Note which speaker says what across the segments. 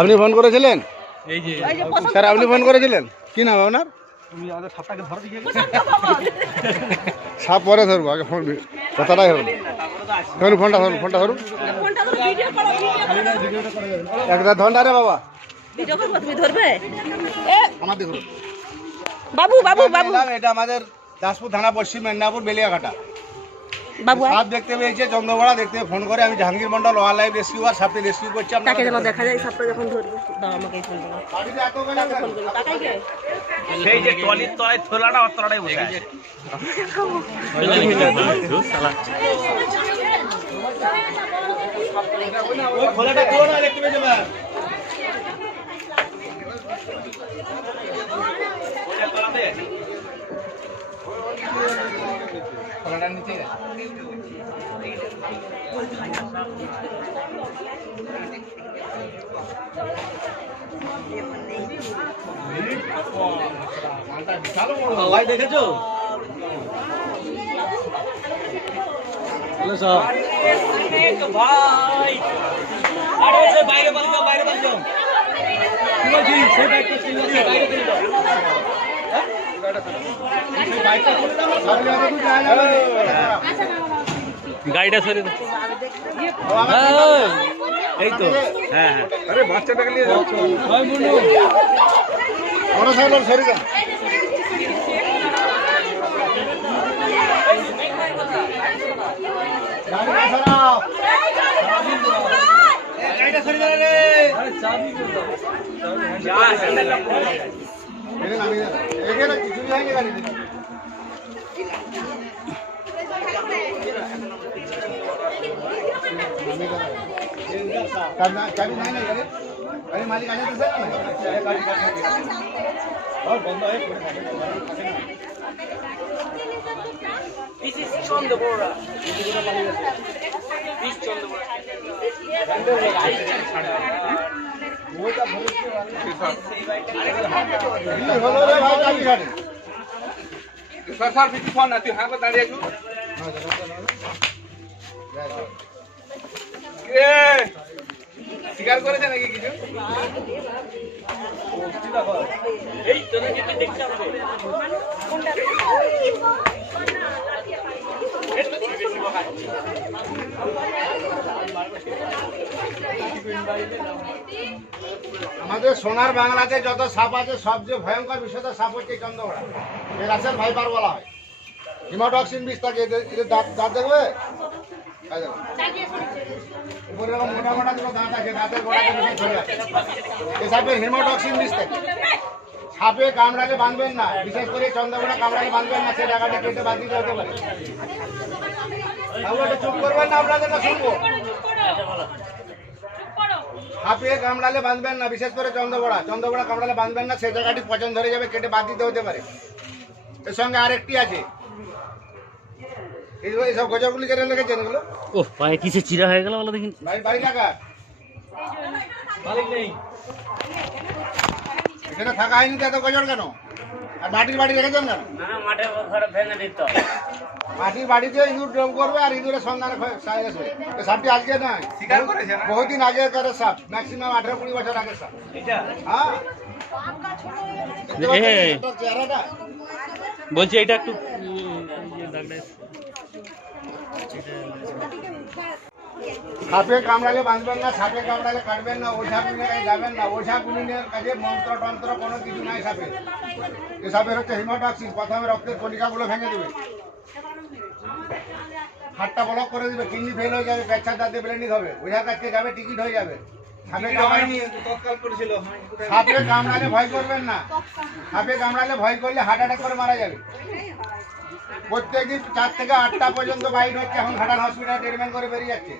Speaker 1: আপনি ফোন করেছিলেন? স্যার আপনি ফোন করেছিলেন? কি নাম আপনার? সাপ পরে ধরবো আগে ফোন কথাটাই হবে ধরুন ফোনটা ধরুন ফোনটা ধরুন। একটা ধন্ডা রে বাবা।
Speaker 2: ভিডিও করব তুমি ধরবে? এ
Speaker 1: আমার দেখুন
Speaker 2: বাবু বাবু বাবু।
Speaker 1: এটা আমাদের দাসপুর থানা পশ্চিম মেদিনীপুর বেলিয়াঘাটা।
Speaker 2: বাবু
Speaker 1: সাপ দেখতে পেয়েছে চন্দ্রপাড়া দেখতে ফোন করে আমি জাহাঙ্গীর মন্ডল ওয়ার লাইফ সাপটি রেস্কিউ করছি
Speaker 2: তাকে যেন দেখা যায় সাপটা যখন ধরবে। দাও আমাকে ফোন করো।
Speaker 1: বাড়িতে এত বেলা কেন?
Speaker 2: ফোন করো। তাকাই গে
Speaker 3: সেই যে টলির তলায় থোলাটা ওর বসে আছে।
Speaker 1: ওই খোলাটা খোলো না দেখতে পেয়েছে ম্যাম? খোলাটা নিচে গেছে।
Speaker 3: ভাই দেখেছ? ভাই আরে বাইরে দাও বাইরে বলছিস সেই বাইকটা গাড়িটা সরে দাও। এই তো। হ্যাঁ হ্যাঁ।
Speaker 1: আরে বাচ্চাটাকে নিয়ে যাচ্ছ বড় সাইকেল সরে যান গাড়িটা সরে রে এখানে কিছু গাড়িতে। নাই না গাড়ি গাড়ি মালিক আছে তো স্যার গাড়ি গাড়ি বন্ধ হয়ে পড়ে থাকে
Speaker 3: This is Chandapura. This Chandapura.
Speaker 1: হলো রে ভাই চাবি গাড়ি
Speaker 4: স্যার স্যার ফোন না তুই হ্যাঁ দাঁড়িয়ে স্বীকার করেছে নাকি কিছু?
Speaker 1: আমাদের সোনার বাংলাতে যত সাপ আছে সবচেয়ে ভয়ঙ্কর বিষয়টা সাপ হচ্ছে চন্দ্রগড়া রাসেল ভাইপার বলা হয়। হিমোটক্সিন বিষ থাকে দাঁত দেখবে। উপরে মোটা আছে, দাঁতের বিষ সাপে কামড়ালে বাঁধবেন না, বিশেষ করে চন্দ্রগোড়া কামড়ালে বাঁধবেন না, সে জায়গাটা কেটে বাদ দিতে হতে পারে। তাহলে চুপ করবেন না, আপনাদের না শুনব? হাঁপিয়ে কামড়ালে বাঁধবেন না, বিশেষ করে চন্দ্রবড়া চন্দ্রবড়া কামড়ালে বাঁধবেন না সেই জায়গাটি পচন ধরে যাবে, কেটে বাদ দিতে হতে পারে। এর সঙ্গে আরেকটি আছে। এইগুলো এইসব গজরগুলি কেটে লেগেছেন এগুলো
Speaker 3: ও পায়ে কিসে চিরা হয়ে গেল বলো দেখি।
Speaker 1: বাড়ি বাড়ি টাকা
Speaker 3: মালিক নেই।
Speaker 1: এখানে থাকা হয়নি এত গজর কেন? আর মাটির বাড়ি রেখেছেন কেন?
Speaker 3: না মাঠে ঘরে ভেঙে দিত
Speaker 1: মাটির বাড়িতে ইঁদুর করবে আর ইঁদুরের সন্ধানে সাপটি আজকে নয়। বহুদিন আগে করে সাপ ম্যাক্সিমাম আঠেরো কুড়ি বছর আগে সাপ। হ্যাঁ।
Speaker 3: বলছি এটা একটু,
Speaker 1: সাপে কামড়ালে বাঁধবেন না, সাপে কামড়ালে কাটবেন না ওঝা কুলিনের যাবেন না ওঝা কুলিনের কাছে মন্ত্র, টন্ত্র কোনো কিছু নাই সাপের এ সাপের হচ্ছে হিমোটক্সিস, প্রথমে রক্তের কণিকাগুলো ভেঙে দেবে। হাতটা ব্লক করে দিবে, কিডনি ফেল হয়ে যাবে পেচ্ছার দাঁতে ব্লেন্ডিং হবে। ওঝার কাছে যাবে, টিকিট হয়ে যাবে। সাপে কামড়ালে ভয় করবেন না। সাপে কামড়ালে ভয় করলে হার্ট অ্যাটাক করে মারা যাবে। প্রত্যেকদিন চার থেকে আটটা পর্যন্ত বাইট হচ্ছে এখন ঘাটাল হসপিটাল ট্রিটমেন্ট করে বেরিয়ে যাচ্ছে।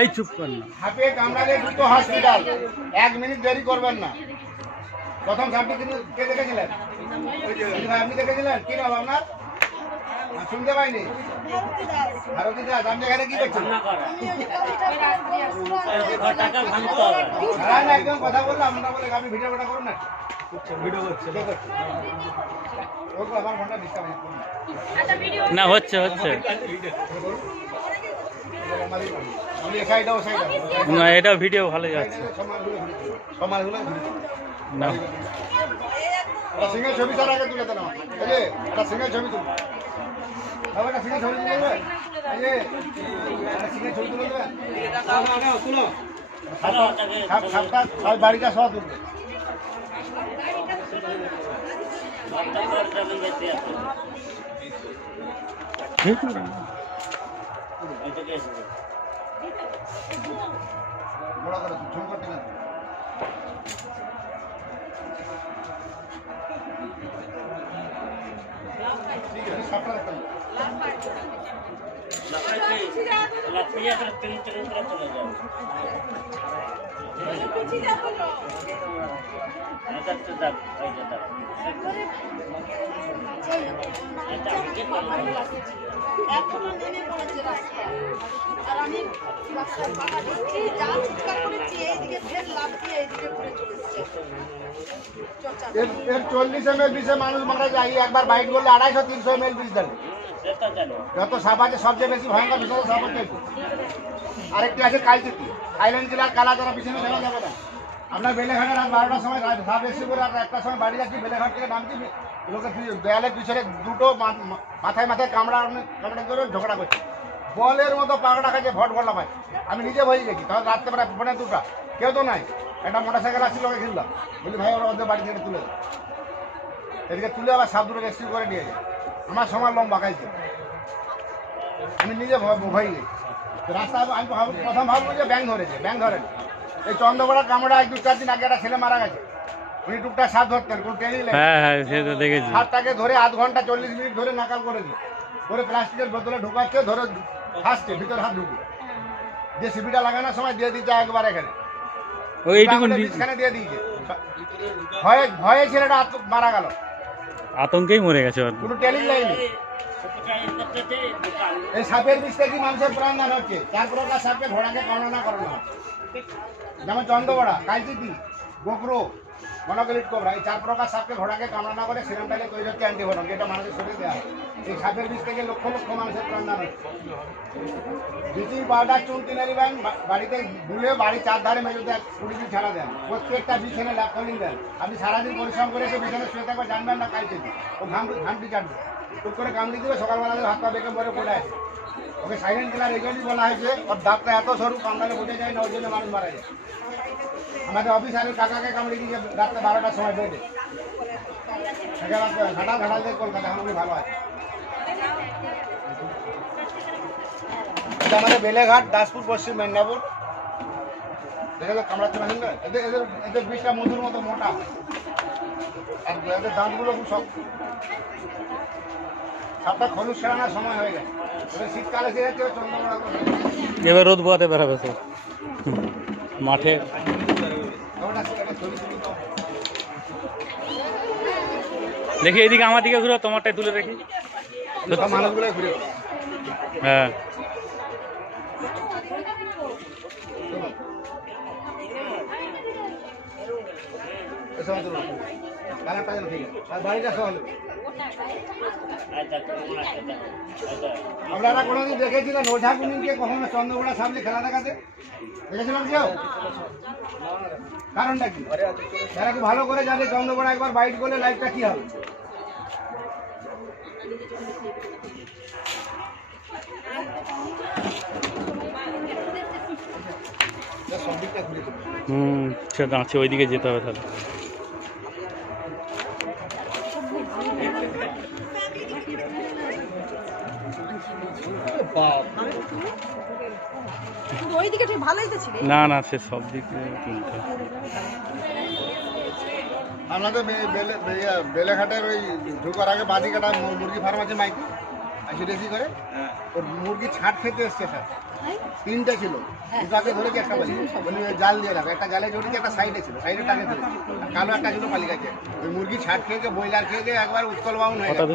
Speaker 3: এই চুপ কর
Speaker 1: সাপে কামড়ালে দুটো হসপিটাল। এক মিনিট দেরি করবেন না। প্রথম সাপটি কিন্তু কে দেখেছিলেন? আপনি দেখেছিলেন? কি নাম আপনার? শুনতে পাইনি। ভারতী দাস আপনি এখানে কি না না একদম কথা বললাম আমরা বলে আপনি ভিডিও কথা করুন না। ডিস্টার্ব
Speaker 3: না হচ্ছে হচ্ছে। না এটা ভিডিও ভালো যাচ্ছে। না।
Speaker 1: সিঙ্গেল ছবি তার আগে তুলে দেন সিঙ্গেল ছবি তুলবে একটা সিঙ্গেল ছবি তুলে বাড়িটা সব তুলবে। বড় করে ঝুম করতে না ঠিক আছে সাপটা রাখতে এর চল্লিশ এম এল বিষে মানুষ মারা যায়, একবার বাইক করলে আড়াইশো, তিনশো এম এল বিষ দেন যত সাপ আছে, সবচেয়ে বেশি ভয়ঙ্কর বিষয় সাপ হচ্ছে। আরেকটি আছে কালচিতি আইল্যান্ড জেলার কালা যারা পিছনে ফেলা যাবে না। আপনার বেলেঘাটে রাত বারোটার সময় সাপ এসে করে রাত একটার সময় বাড়ি যাচ্ছি, বেলেঘাট থেকে নামছি লোকের দেয়ালের পিছনে দুটো মাথায় মাথায় কামড়া কামড়া করে ঝগড়া করছে। বলের মতো পাকড়া খাচ্ছে ভট ভরলাম ভাই আমি নিজে ভয় গেছি তখন রাত্রে প্রায় পৌনে দুটা। কেউ তো নাই। একটা মোটর সাইকেল আসছিল, ওকে ঘিরলাম। বলি, ভাই, ওরা ওদের বাড়ি থেকে তুলে। এদিকে তুলে আবার সাপ দুটো রেস্কিউ করে নিয়ে যায়। আমার সময় লম্বা খাইছে। আমি নিজে ভয় গেছি। রাস্তা আমি প্রথম ভাববো যে ব্যাং ধরেছে ব্যাং ধরেন। এই চন্দ্রপাড়া কামড়া এক দু চার দিন আগে একটা ছেলে মারা গেছে। উনি টুকটাক সাত ধরতেন কোনো
Speaker 3: দেখেছি।
Speaker 1: সাপটাকে ধরে আধ ঘণ্টা চল্লিশ মিনিট ধরে নাকাল করেছে করে প্লাস্টিকের বোতলে ঢুকাচ্ছে ধরে ফাঁসছে ভিতর হাত ঢুকে যে সিপিটা লাগানোর সময় দিয়ে দিচ্ছে একবার এখানে।
Speaker 3: ওই এইটুকু
Speaker 1: আঙুলের দিয়ে দিয়েছে। ভয়ে ভয়ে ছেলেটা মারা গেল।
Speaker 3: আতঙ্কেই মরে গেছে ওর।
Speaker 1: কোনো টেলিং লাইন এই সাপের বিষ থেকে মানুষের প্রাণ দান হচ্ছে চার প্রকার সাপকে ঘোড়াকে গণনা করানো হয় যেমন চন্দ্রবড়া, কালচিতি গোকরো মনোগলিট কোবরা এই চার প্রকার সাপকে ঘোড়াকে কামড়ানো করে সিরাম ডালে তৈরি হচ্ছে অ্যান্টিভেনম যেটা মানুষের শরীরে দেওয়া এই সাপের বিষ থেকে লক্ষ লক্ষ মানুষের প্রাণ দান হচ্ছে বিচির পাউডার চুন কিনে নেবেন বাড়িতে গুলে বাড়ি চার ধারে মেঝেতে এক কুড়ি দিন ছাড়া দেন। প্রত্যেকটা বিছানে ল্যাপ কলিং দেন। আপনি সারাদিন পরিশ্রম করে এসে বিছানে শুয়ে থাকবে জানবেন না কালচিতি ও ঘাম ঘামটি চাটবে। টুক করে কামড়ি দিবে, সকালবেলা হাত পা বেঁকে পরে পড়ে আছে ওকে সাইলেন্ট কিলার এই জন্যই বলা হয়েছে। ওর দাঁতটা এত সরু, কামড়ালে বোঝা যায় না, ওর জন্য মানুষ মারা যায় আমাদের অফিসারের কাকাকে কামড়ে দিয়ে রাত্রে বারোটার সময় বেডে ঘাটাল ঘাটাল দিয়ে কলকাতা, এখন উনি ভালো আছে আমাদের বেলেঘাট, দাসপুর, পশ্চিম মেদিনীপুর। দেখে তো কামড়াচ্ছে না এদের এদের এদের বিষটা মধুর মতো মোটা। আর এদের দাঁতগুলো খুব শক্ত। খলুস সেরানোর সময় হয়ে গেছে। শীতকালে এসে যাচ্ছে চন্দ্রমোড়া
Speaker 3: এবার রোদ পোয়াতে বেরাবে হুম। মাঠে। দেখি এদিকে আমার দিকে ঘুরো তোমারটাই তুলে দেখি।
Speaker 1: মানুষগুলো ঘুরে
Speaker 3: হ্যাঁ।
Speaker 1: এসব যেন ঠিক আছে। আপনারা কোনোদিন দেখেছিলেন ওঝা কুমিনকে কখনো চন্দ্রকোনা সামনে খেলা দেখাতে। দেখেছিলাম কেউ? কারণটা কি? যারা কি ভালো করে জানে চন্দ্রকোনা একবার বাইট করলে লাইফটা কি হবে?
Speaker 3: হুম সেটা আছে ওইদিকে যেতে হবে তাহলে।
Speaker 5: শুধু ওইদিকে ঠিক ভালোই তো ছিল।
Speaker 3: না না সে সব দিক
Speaker 1: বেলেঘাটের ওই ঢুকার আগে বাদি কাটা মুরগি ফার্ম আছে মাইকে করে। ওর মুরগি ছাট খেতে এসছে স্যার তিনটে ছিল। ঢুকাকে ধরেছে একটা বাজি বলি ওই জাল দিয়ে রাখো। একটা জালে জড়িয়েছে একটা সাইডে ছিল। সাইডে টাকে কালো একটা ছিল ওই মুরগি ছাট খেয়ে ব্রয়লার খেয়ে খেয়ে একবার উৎকল বাউন হয়ে গেছে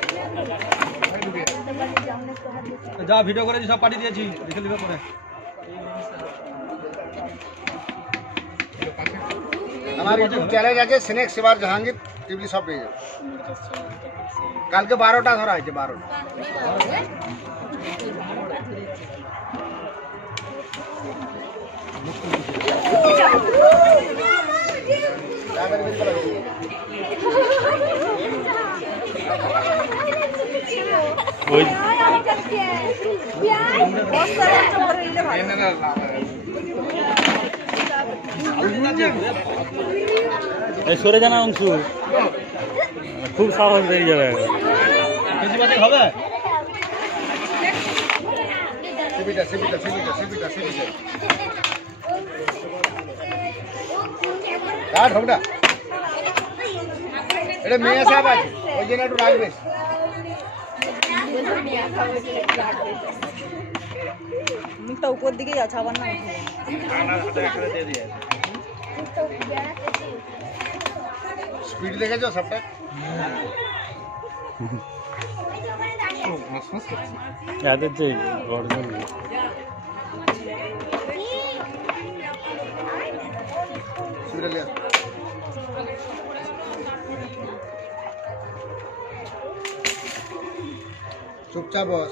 Speaker 3: যা ভিডিও করেছি সব পাঠিয়ে দিয়েছি দেখে নিবে পরে
Speaker 1: আমার ইউটিউব চ্যানেল আছে সিনেক সেবার জাহাঙ্গীর টিভি সব পেয়ে যাবে কালকে বারোটা ধরা হয়েছে বারোটা দিন।
Speaker 6: সরে জানা অংশ। খুব সাহস বেরিয়ে যাবে।
Speaker 3: হবে
Speaker 1: কাট এটা মেয়ে সাহেব আছে ওই জন্য একটু রাখবে।
Speaker 2: মুখটা উপর দিকে যাচ্ছে আবার না
Speaker 1: স্পিড দেখেছ সবটা।
Speaker 6: এদের যে গর্জন।
Speaker 1: স্পিডে লিয়ে। চুপচাপ বস।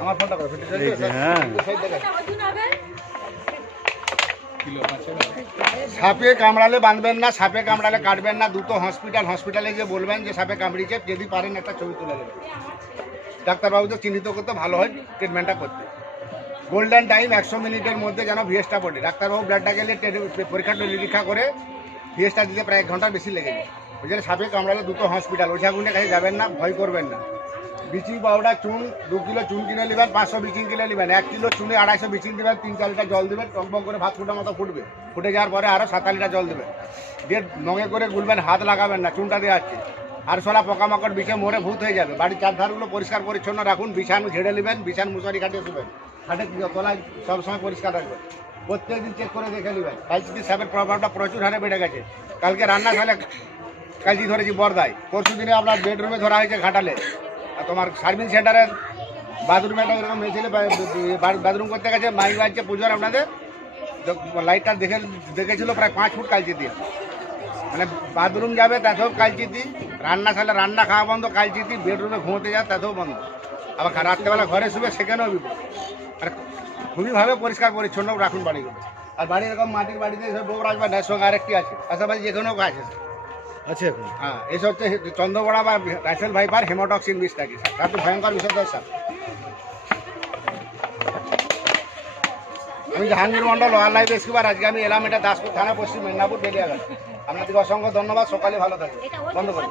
Speaker 1: আমার ফোনটা করে
Speaker 6: হ্যাঁ।
Speaker 1: সাপে কামড়ালে বাঁধবেন না সাপে কামড়ালে কাটবেন না দুটো হসপিটাল হসপিটালে যে বলবেন যে সাপে কামড়িয়েছে যদি পারেন একটা ছবি তুলে দেবেন। ডাক্তারবাবুদের চিহ্নিত করতে ভালো হয় ট্রিটমেন্টটা করতে। গোল্ডেন টাইম একশো মিনিটের মধ্যে যেন ভিএসটা পড়ে। ডাক্তারবাবু ব্লাডটা গেলে টেলি- পরীক্ষা নিরীক্ষা করে ভিএসটা দিতে প্রায় এক ঘণ্টার বেশি লেগে যায়। ওই জন্য সাপে কামড়ালে দুটো হসপিটাল ওই ওঝাগুনের কাছে যাবেন না, ভয় করবেন না। বিচিং পাউডার, চুন, দু কিলো চুন কিনে নেবেন, পাঁচশো বিচিং কিনে নেবেন। এক কিলো চুনে আড়াইশো বিচিং দেবেন, তিন চার লিটার জল দেবেন টকবক করে ভাত ফুটা মতো ফুটবে। ফুটে যাওয়ার পরে আরও সাত লিটার জল দেবেন। দিয়ে নঙে করে গুলবেন, হাত লাগাবেন না, চুনটা দিয়ে আসছে আর সোলা পোকামাকড় বিছে মরে ভূত হয়ে যাবে। বাড়ির চারধারগুলো পরিষ্কার পরিচ্ছন্ন রাখুন, বিছানো ঝেড়ে নেবেন, বিছান মশারি কাটিয়ে শুবেন। খাটের তলায় সবসময় পরিষ্কার রাখবেন। প্রত্যেকদিন চেক করে দেখে নেবেন। কালচিতি সাপের প্রভাবটা প্রচুর হারে বেড়ে গেছে। কালকে রান্না কালচি ধরেছি বর্দায়। পরশু দিনে আপনার বেডরুমে ধরা হয়েছে ঘাটালে। আর তোমার সার্ভিস সেন্টারের বাথরুমে একটা এরকম মেয়ে ছেলে বাথরুম করতে গেছে মাইক বাজছে পুজোর আপনাদের। লাইটটা দেখে দেখেছিল প্রায় পাঁচ ফুট কালচি দিয়ে মানে বাথরুম যাবে তাতেও কালচিতি। রান্না খালে রান্না খাওয়া বন্ধ, কালচিতি। বেডরুমে ঘুমোতে যায় তাতেও বন্ধ। আবার রাত্রেবেলা ঘরে শুবে, সেখানেও বিপদ। আর খুবই পরিষ্কার পরিচ্ছন্ন রাখুন বাড়িগুলো। আর বাড়ি এরকম মাটির বাড়িতে বউ রাখবে না সঙ্গে আরেকটি আছে। পাশাপাশি যেখানেও গাছ আছে।
Speaker 3: আছে এখন।
Speaker 1: হ্যাঁ এসব হচ্ছে চন্দ্রবড়া বা রাইসেল ভাইপার হেমোটক্সিন বিষ থাকে তার তো ভয়ঙ্কর বিষয় স্যার। আমি জাহাঙ্গীর মন্ডল ওয়ার লাইফ রেস্কিউবার আজকে আমি এলাম এটা দাসপুর থানা পশ্চিম মেদিনীপুর বেরিয়াঘাট আপনাদেরকে অসংখ্য ধন্যবাদ সকালে ভালো থাকবে বন্ধ করুন